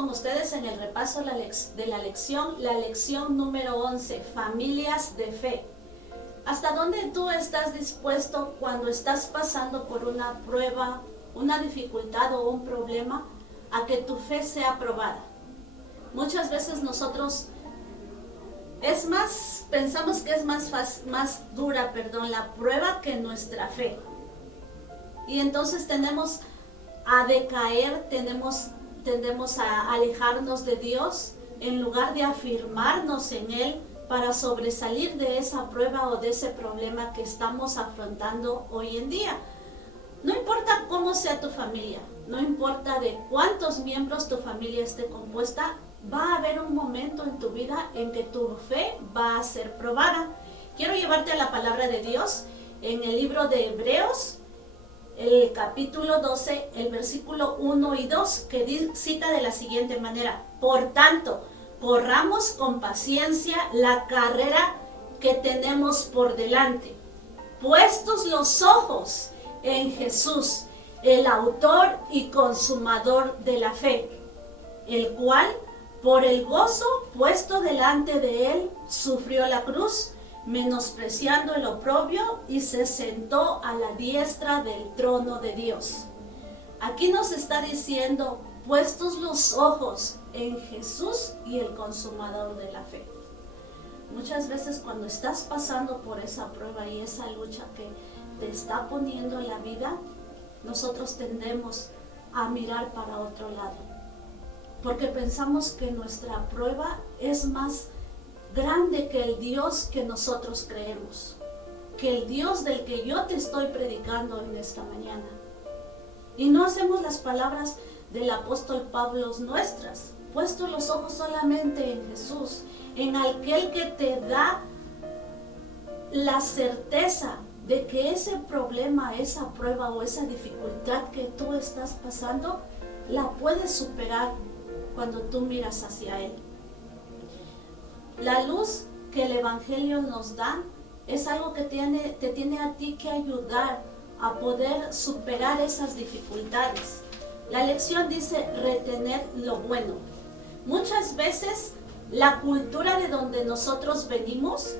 con ustedes en el repaso de la lección número 11, familias de fe. ¿Hasta dónde tú estás dispuesto cuando estás pasando por una prueba, una dificultad o un problema, a que tu fe sea probada? Muchas veces nosotros pensamos que es más dura la prueba que nuestra fe. Y entonces tendemos a decaer, tendemos a alejarnos de Dios en lugar de afirmarnos en Él para sobresalir de esa prueba o de ese problema que estamos afrontando hoy en día. No importa cómo sea tu familia, no importa de cuántos miembros tu familia esté compuesta, va a haber un momento en tu vida en que tu fe va a ser probada. Quiero llevarte a la palabra de Dios en el libro de Hebreos, el capítulo 12, el versículo 1 y 2, que cita de la siguiente manera: por tanto, corramos con paciencia la carrera que tenemos por delante, puestos los ojos en Jesús, el autor y consumador de la fe, el cual, por el gozo puesto delante de él, sufrió la cruz, menospreciando el oprobio, y se sentó a la diestra del trono de Dios. Aquí nos está diciendo, puestos los ojos en Jesús y el consumador de la fe. Muchas veces cuando estás pasando por esa prueba y esa lucha que te está poniendo en la vida, nosotros tendemos a mirar para otro lado, porque pensamos que nuestra prueba es más grande que el Dios que nosotros creemos, que el Dios del que yo te estoy predicando en esta mañana. Y no hacemos las palabras del apóstol Pablo nuestras, puesto los ojos solamente en Jesús, en aquel que te da la certeza de que ese problema, esa prueba o esa dificultad que tú estás pasando, la puedes superar cuando tú miras hacia Él. La luz que el Evangelio nos da es algo que te tiene a ti que ayudar a poder superar esas dificultades. La lección dice retener lo bueno. Muchas veces la cultura de donde nosotros venimos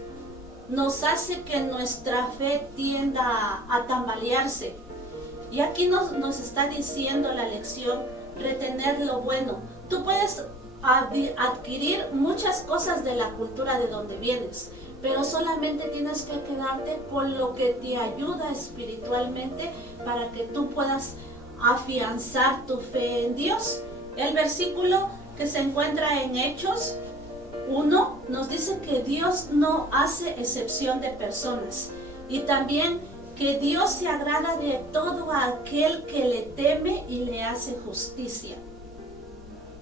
nos hace que nuestra fe tienda a tambalearse. Y aquí nos está diciendo la lección, retener lo bueno. Tú puedes adquirir muchas cosas de la cultura de donde vienes, pero solamente tienes que quedarte con lo que te ayuda espiritualmente para que tú puedas afianzar tu fe en Dios. El versículo que se encuentra en Hechos 1 nos dice que Dios no hace excepción de personas, y también que Dios se agrada de todo aquel que le teme y le hace justicia.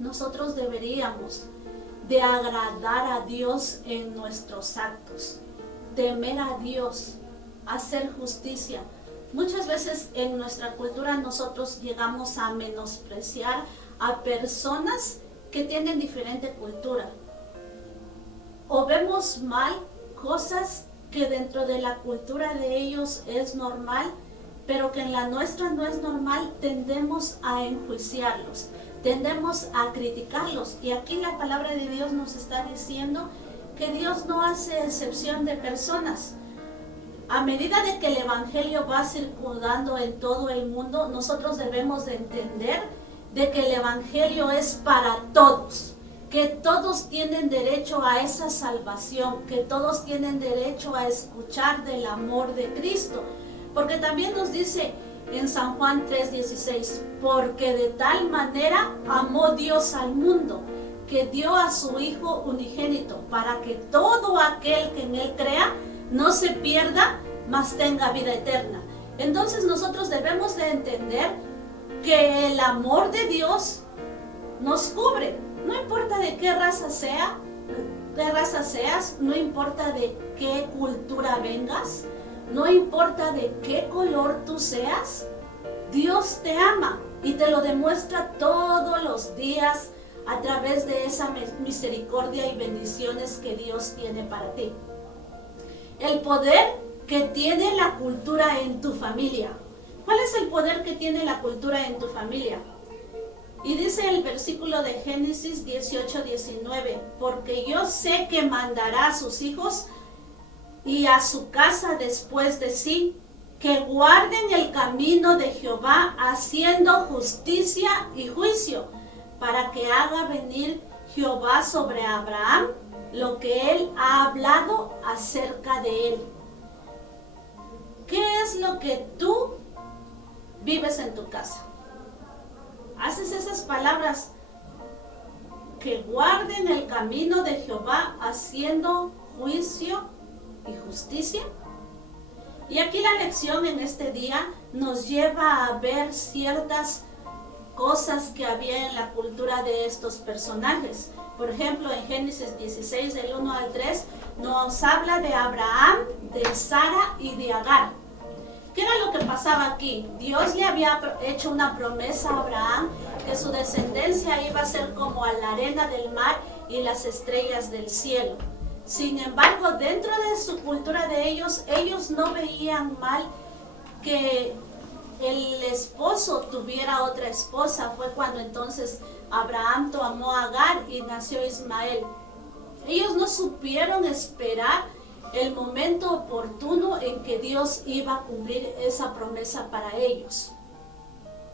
Nosotros deberíamos de agradar a Dios en nuestros actos, temer a Dios, hacer justicia. Muchas veces en nuestra cultura nosotros llegamos a menospreciar a personas que tienen diferente cultura, o vemos mal cosas que dentro de la cultura de ellos es normal, pero que en la nuestra no es normal. Tendemos a enjuiciarlos, tendemos a criticarlos. Y aquí la palabra de Dios nos está diciendo que Dios no hace excepción de personas. A medida de que el Evangelio va circulando en todo el mundo, nosotros debemos de entender de que el Evangelio es para todos, que todos tienen derecho a esa salvación, que todos tienen derecho a escuchar del amor de Cristo. Porque también nos dice en San Juan 3:16, porque de tal manera amó Dios al mundo, que dio a su Hijo unigénito, para que todo aquel que en Él crea no se pierda, mas tenga vida eterna. Entonces nosotros debemos de entender que el amor de Dios nos cubre. No importa de qué raza seas, no importa de qué cultura vengas, no importa de qué color tú seas, Dios te ama y te lo demuestra todos los días a través de esa misericordia y bendiciones que Dios tiene para ti. El poder que tiene la cultura en tu familia. ¿Cuál es el poder que tiene la cultura en tu familia? Y dice el versículo de Génesis 18:19, porque yo sé que mandará a sus hijos y a su casa después de sí, que guarden el camino de Jehová, haciendo justicia y juicio, para que haga venir Jehová sobre Abraham lo que él ha hablado acerca de él. ¿Qué es lo que tú vives en tu casa? Haces esas palabras, que guarden el camino de Jehová, haciendo juicio y justicia. Y aquí la lección en este día nos lleva a ver ciertas cosas que había en la cultura de estos personajes. Por ejemplo, en Génesis 16, del 1 al 3, nos habla de Abraham, de Sara y de Agar. ¿Qué era lo que pasaba aquí? Dios le había hecho una promesa a Abraham que su descendencia iba a ser como a la arena del mar y las estrellas del cielo. Sin embargo, dentro de su cultura de ellos no veían mal que el esposo tuviera otra esposa. Fue cuando entonces Abraham tomó a Agar y nació Ismael. Ellos no supieron esperar el momento oportuno en que Dios iba a cumplir esa promesa para ellos.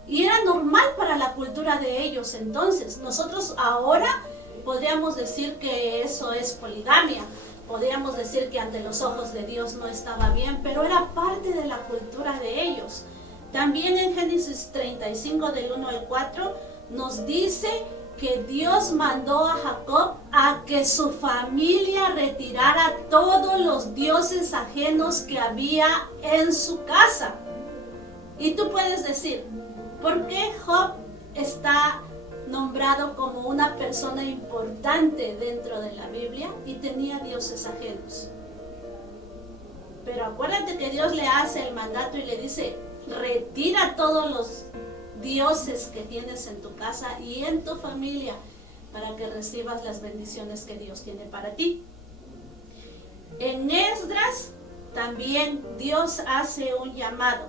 Y era normal para la cultura de ellos entonces. Nosotros ahora podríamos decir que eso es poligamia. Podríamos decir que ante los ojos de Dios no estaba bien, pero era parte de la cultura de ellos. También en Génesis 35 del 1 al 4 nos dice que Dios mandó a Jacob a que su familia retirara todos los dioses ajenos que había en su casa. Y tú puedes decir, ¿por qué Job está nombrado como una persona importante dentro de la Biblia y tenía dioses ajenos? Pero acuérdate que Dios le hace el mandato y le dice, retira todos los dioses que tienes en tu casa y en tu familia para que recibas las bendiciones que Dios tiene para ti. En Esdras también Dios hace un llamado.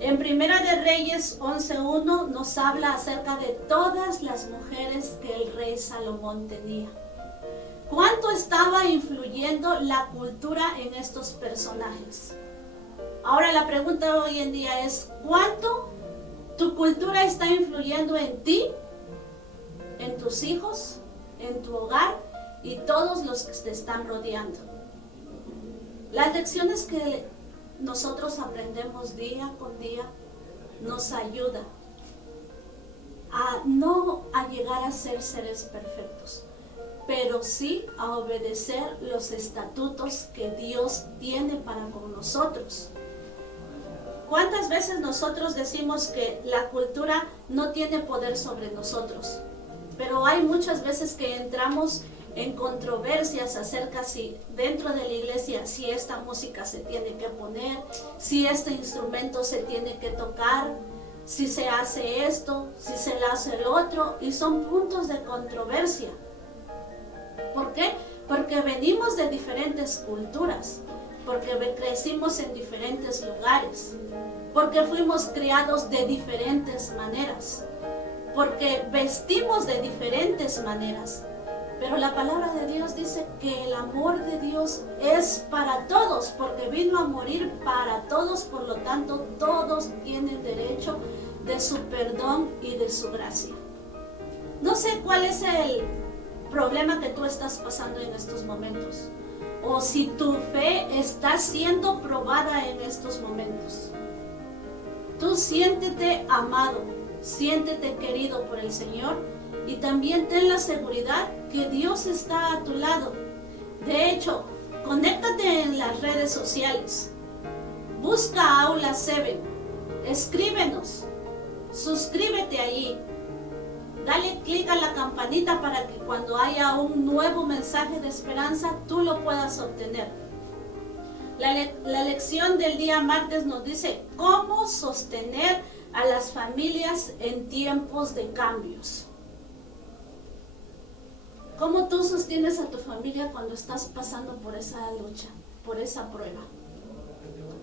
En Primera de Reyes 11:1 nos habla acerca de todas las mujeres que el rey Salomón tenía. ¿Cuánto estaba influyendo la cultura en estos personajes? Ahora la pregunta hoy en día es, ¿cuánto tu cultura está influyendo en ti, en tus hijos, en tu hogar y todos los que te están rodeando? Las lecciones que nosotros aprendemos día con día nos ayuda a no a llegar a ser seres perfectos, pero sí a obedecer los estatutos que Dios tiene para con nosotros. ¿Cuántas veces nosotros decimos que la cultura no tiene poder sobre nosotros? Pero hay muchas veces que entramos en controversias acerca si dentro de la iglesia, si esta música se tiene que poner, si este instrumento se tiene que tocar, si se hace esto, si se le hace el otro, y son puntos de controversia. ¿Por qué? Porque venimos de diferentes culturas, porque crecimos en diferentes lugares, porque fuimos criados de diferentes maneras, porque vestimos de diferentes maneras. Pero la palabra de Dios dice que el amor de Dios es para todos, porque vino a morir para todos, por lo tanto todos tienen derecho de su perdón y de su gracia. No sé cuál es el problema que tú estás pasando en estos momentos, o si tu fe está siendo probada en estos momentos. Tú siéntete amado, siéntete querido por el Señor, y también ten la seguridad que Dios está a tu lado. De hecho, conéctate en las redes sociales, busca Aula 7, escríbenos, suscríbete allí, dale clic a la campanita para que cuando haya un nuevo mensaje de esperanza tú lo puedas obtener. La lección del día martes nos dice cómo sostener a las familias en tiempos de cambios. ¿Cómo tú sostienes a tu familia cuando estás pasando por esa lucha, por esa prueba?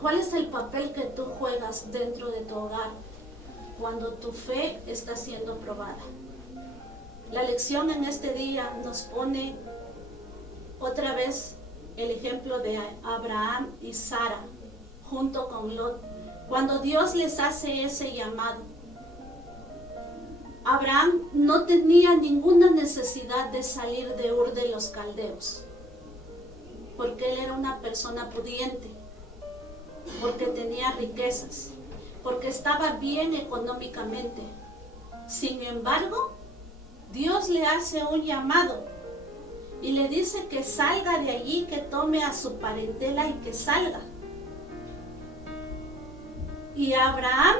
¿Cuál es el papel que tú juegas dentro de tu hogar? cuando tu fe está siendo probada. La lección en este día nos pone otra vez el ejemplo de Abraham y Sara junto con Lot. Cuando Dios les hace ese llamado, Abraham no tenía ninguna necesidad de salir de Ur de los Caldeos, porque él era una persona pudiente, porque tenía riquezas, porque estaba bien económicamente. Sin embargo, Dios le hace un llamado y le dice que salga de allí, que tome a su parentela y que salga. Y Abraham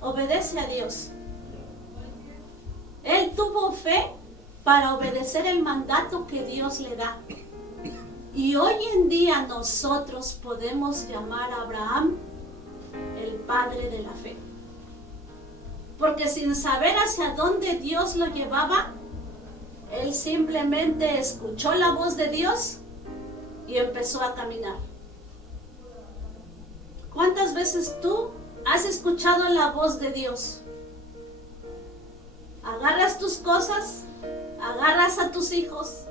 obedece a Dios. Él tuvo fe para obedecer el mandato que Dios le da. Y hoy en día nosotros podemos llamar a Abraham el padre de la fe. Porque sin saber hacia dónde Dios lo llevaba, él simplemente escuchó la voz de Dios y empezó a caminar. ¿Cuántas veces tú has escuchado la voz de Dios? Agarras tus cosas, agarras a tus hijos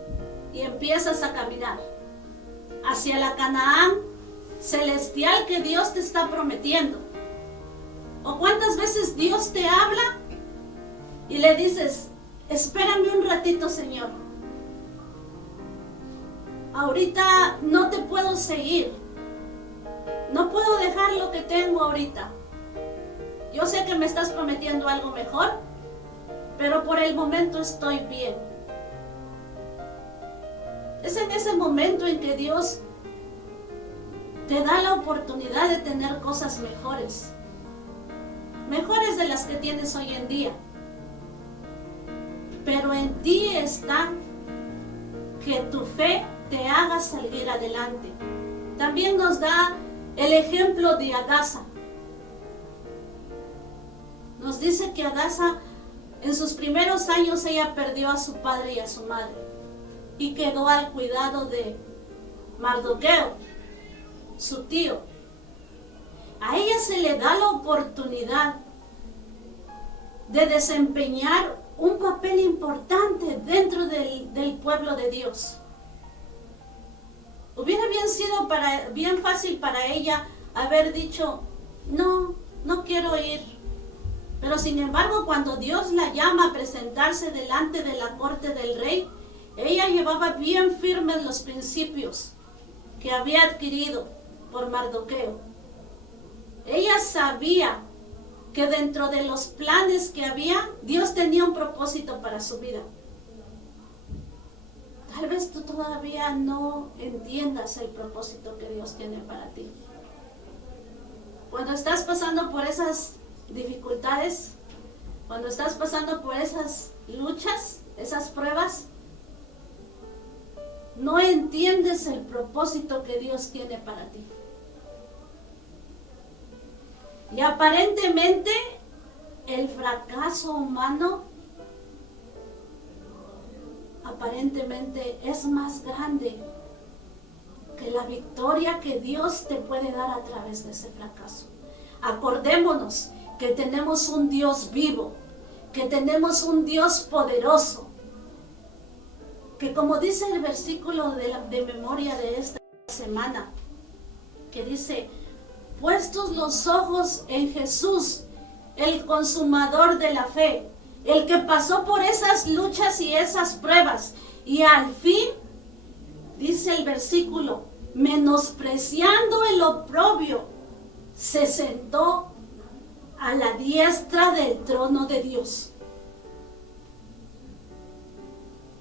y empiezas a caminar hacia la Canaán celestial que Dios te está prometiendo. ¿O cuántas veces Dios te habla y le dices, espérame un ratito, Señor? Ahorita no te puedo seguir. No puedo dejar lo que tengo ahorita. Yo sé que me estás prometiendo algo mejor, pero por el momento estoy bien. Es en ese momento en que Dios te da la oportunidad de tener cosas mejores. Mejores de las que tienes hoy en día. Pero en ti está que tu fe te haga salir adelante. También nos da el ejemplo de Hadasa. Nos dice que Hadasa, en sus primeros años, ella perdió a su padre y a su madre y quedó al cuidado de Mardoqueo, su tío. A ella se le da la oportunidad de desempeñar un papel importante dentro del pueblo de Dios. Hubiera sido bien fácil para ella haber dicho, no quiero ir. Pero sin embargo, cuando Dios la llama a presentarse delante de la corte del rey, ella llevaba bien firmes los principios que había adquirido por Mardoqueo. Ella sabía que dentro de los planes que había, Dios tenía un propósito para su vida. Tal vez tú todavía no entiendas el propósito que Dios tiene para ti. Cuando estás pasando por esas dificultades, cuando estás pasando por esas luchas, esas pruebas, no entiendes el propósito que Dios tiene para ti. Y aparentemente el fracaso humano es más grande que la victoria que Dios te puede dar a través de ese fracaso. Acordémonos que tenemos un Dios vivo, que tenemos un Dios poderoso, que como dice el versículo de memoria de esta semana, que dice, puestos los ojos en Jesús, el consumador de la fe, el que pasó por esas luchas y esas pruebas, y al fin, dice el versículo, menospreciando el oprobio, se sentó a la diestra del trono de Dios.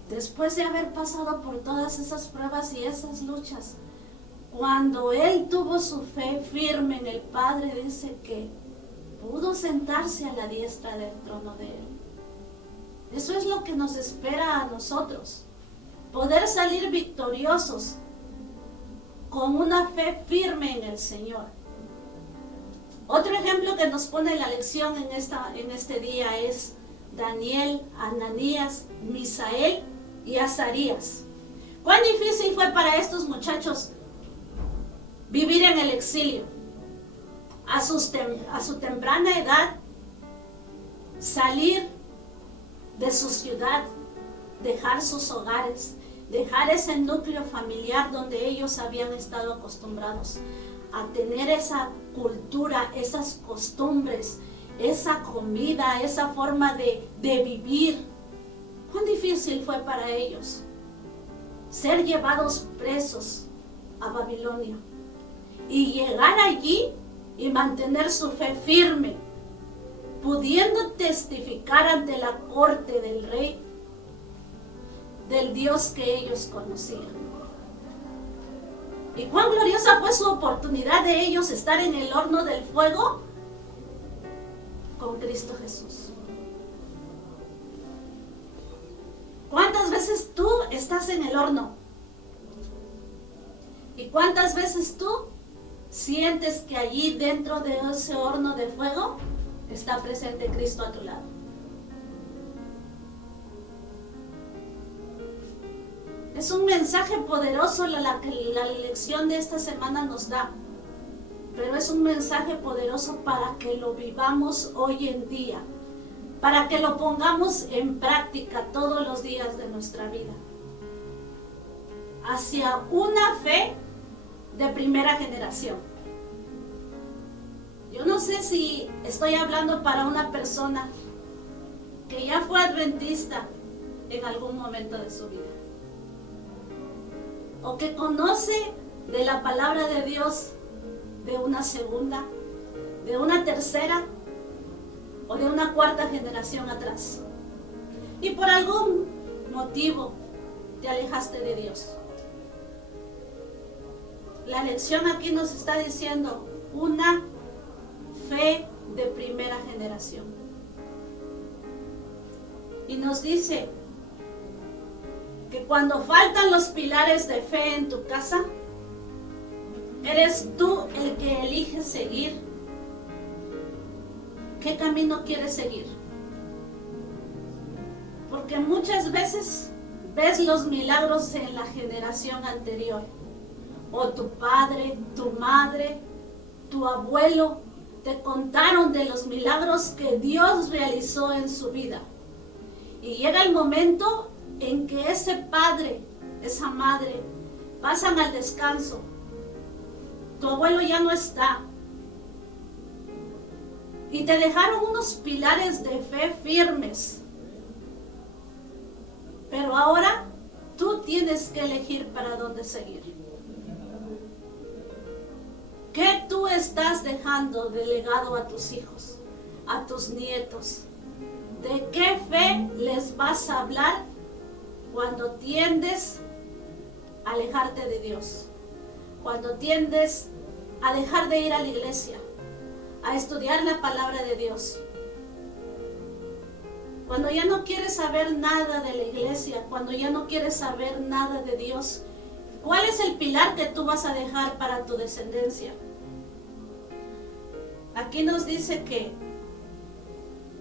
Después de haber pasado por todas esas pruebas y esas luchas, cuando él tuvo su fe firme en el Padre, dice que pudo sentarse a la diestra del trono de él. Eso es lo que nos espera a nosotros, poder salir victoriosos con una fe firme en el Señor. Otro ejemplo que nos pone la lección en este día es Daniel, Ananías, Misael y Azarías. ¿Cuán difícil fue para estos muchachos vivir en el exilio? a su temprana edad, salir de su ciudad, dejar sus hogares, dejar ese núcleo familiar donde ellos habían estado acostumbrados a tener esa cultura, esas costumbres, esa comida, esa forma de vivir. ¿Cuán difícil fue para ellos ser llevados presos a Babilonia y llegar allí y mantener su fe firme, pudiendo testificar ante la corte del rey del Dios que ellos conocían? Y cuán gloriosa fue su oportunidad de ellos estar en el horno del fuego con Cristo Jesús. ¿Cuántas veces tú estás en el horno? ¿Y cuántas veces tú sientes que allí dentro de ese horno de fuego está presente Cristo a tu lado? Es un mensaje poderoso la lección de esta semana nos da, pero es un mensaje poderoso para que lo vivamos hoy en día, para que lo pongamos en práctica todos los días de nuestra vida, hacia una fe de primera generación. Yo no sé si estoy hablando para una persona que ya fue adventista en algún momento de su vida, o que conoce de la palabra de Dios de una segunda, de una tercera o de una cuarta generación atrás, y por algún motivo te alejaste de Dios. La lección aquí nos está diciendo una fe de primera generación, y nos dice que cuando faltan los pilares de fe en tu casa, eres tú el que elige seguir. ¿Qué camino quieres seguir? Porque muchas veces ves los milagros en la generación anterior, o tu padre, tu madre, tu abuelo te contaron de los milagros que Dios realizó en su vida, y llega el momento en que ese padre, esa madre, pasan al descanso. Tu abuelo ya no está, y te dejaron unos pilares de fe firmes, pero ahora tú tienes que elegir para dónde seguir. ¿Qué tú estás dejando de legado a tus hijos, a tus nietos? ¿De qué fe les vas a hablar cuando tiendes a alejarte de Dios? Cuando tiendes a dejar de ir a la iglesia, a estudiar la palabra de Dios. Cuando ya no quieres saber nada de la iglesia, cuando ya no quieres saber nada de Dios, ¿cuál es el pilar que tú vas a dejar para tu descendencia? Aquí nos dice que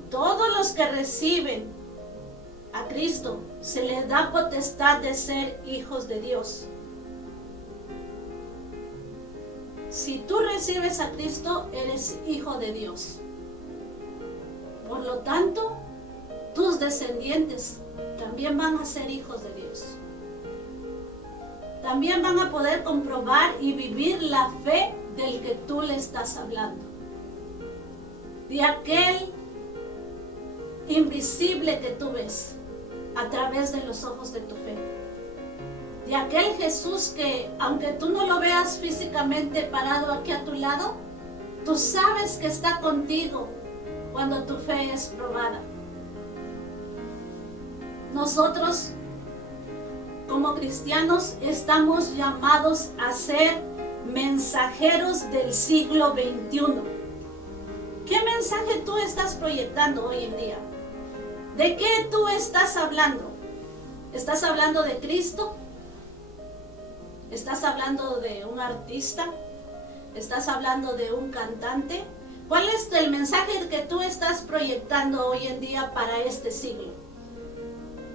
todos los que reciben a Cristo se les da potestad de ser hijos de Dios. Si tú recibes a Cristo, eres hijo de Dios. Por lo tanto, tus descendientes también van a ser hijos de Dios. También van a poder comprobar y vivir la fe del que tú le estás hablando. De aquel invisible que tú ves a través de los ojos de tu fe. De aquel Jesús que, aunque tú no lo veas físicamente parado aquí a tu lado, tú sabes que está contigo cuando tu fe es probada. Nosotros, como cristianos, estamos llamados a ser mensajeros del siglo XXI. ¿Qué mensaje tú estás proyectando hoy en día? ¿De qué tú estás hablando? ¿Estás hablando de Cristo? ¿Estás hablando de un artista? ¿Estás hablando de un cantante? ¿Cuál es el mensaje que tú estás proyectando hoy en día para este siglo?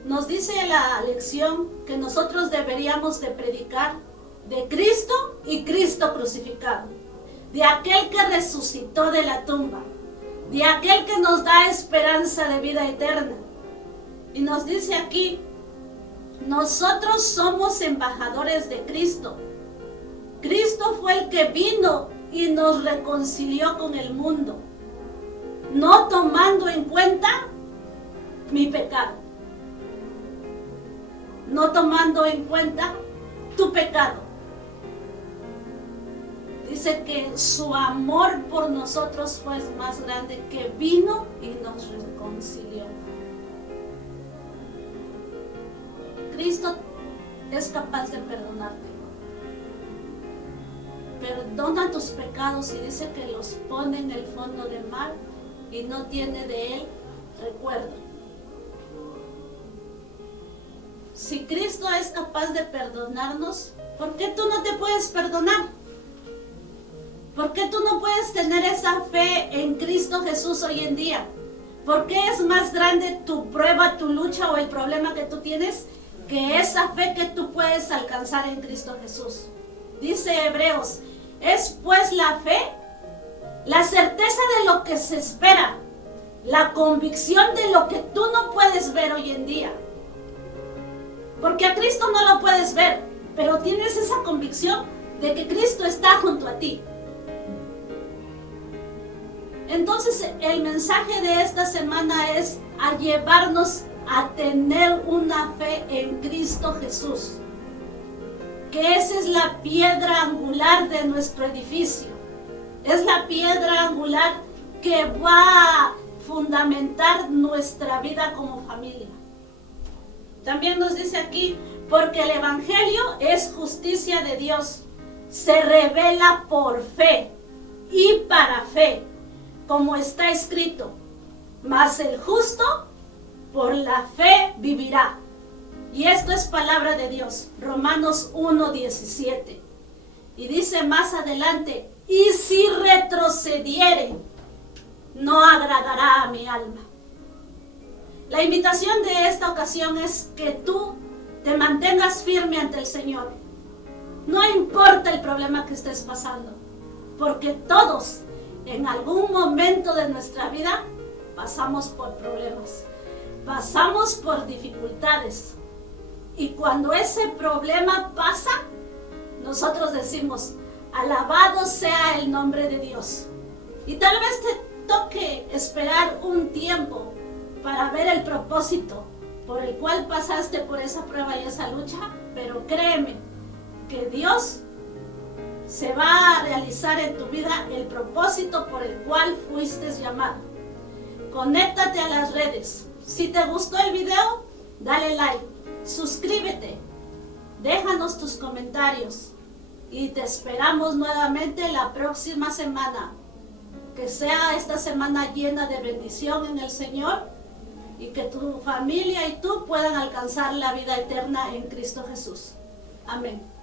Nos dice la lección que nosotros deberíamos de predicar de Cristo y Cristo crucificado. de aquel que resucitó de la tumba, de aquel que nos da esperanza de vida eterna. Y nos dice aquí, nosotros somos embajadores de Cristo. Cristo fue el que vino y nos reconcilió con el mundo, no tomando en cuenta mi pecado, no tomando en cuenta tu pecado. Dice que su amor por nosotros fue más grande, que vino y nos reconcilió. Cristo es capaz de perdonarte. Perdona tus pecados y dice que los pone en el fondo del mar y no tiene de él recuerdo. Si Cristo es capaz de perdonarnos, ¿por qué tú no te puedes perdonar? ¿Por qué tú no puedes tener esa fe en Cristo Jesús hoy en día? ¿Por qué es más grande tu prueba, tu lucha o el problema que tú tienes que esa fe que tú puedes alcanzar en Cristo Jesús? Dice Hebreos, es pues la fe, la certeza de lo que se espera, la convicción de lo que tú no puedes ver hoy en día. Porque a Cristo no lo puedes ver, pero tienes esa convicción de que Cristo está junto a ti. Entonces el mensaje de esta semana es a llevarnos a tener una fe en Cristo Jesús, que esa es la piedra angular de nuestro edificio, es la piedra angular que va a fundamentar nuestra vida como familia. También nos dice aquí, porque el Evangelio es justicia de Dios, se revela por fe y para fe, como está escrito, mas el justo por la fe vivirá. Y esto es palabra de Dios, Romanos 1:17. Y dice más adelante, y si retrocediere, no agradará a mi alma. La invitación de esta ocasión es que tú te mantengas firme ante el Señor. No importa el problema que estés pasando, porque todos en algún momento de nuestra vida pasamos por problemas, pasamos por dificultades. Y cuando ese problema pasa, nosotros decimos, alabado sea el nombre de Dios. Y tal vez te toque esperar un tiempo para ver el propósito por el cual pasaste por esa prueba y esa lucha, pero créeme que Dios se va a realizar en tu vida el propósito por el cual fuiste llamado. Conéctate a las redes. Si te gustó el video, dale like, suscríbete, déjanos tus comentarios y te esperamos nuevamente la próxima semana. Que sea esta semana llena de bendición en el Señor y que tu familia y tú puedan alcanzar la vida eterna en Cristo Jesús. Amén.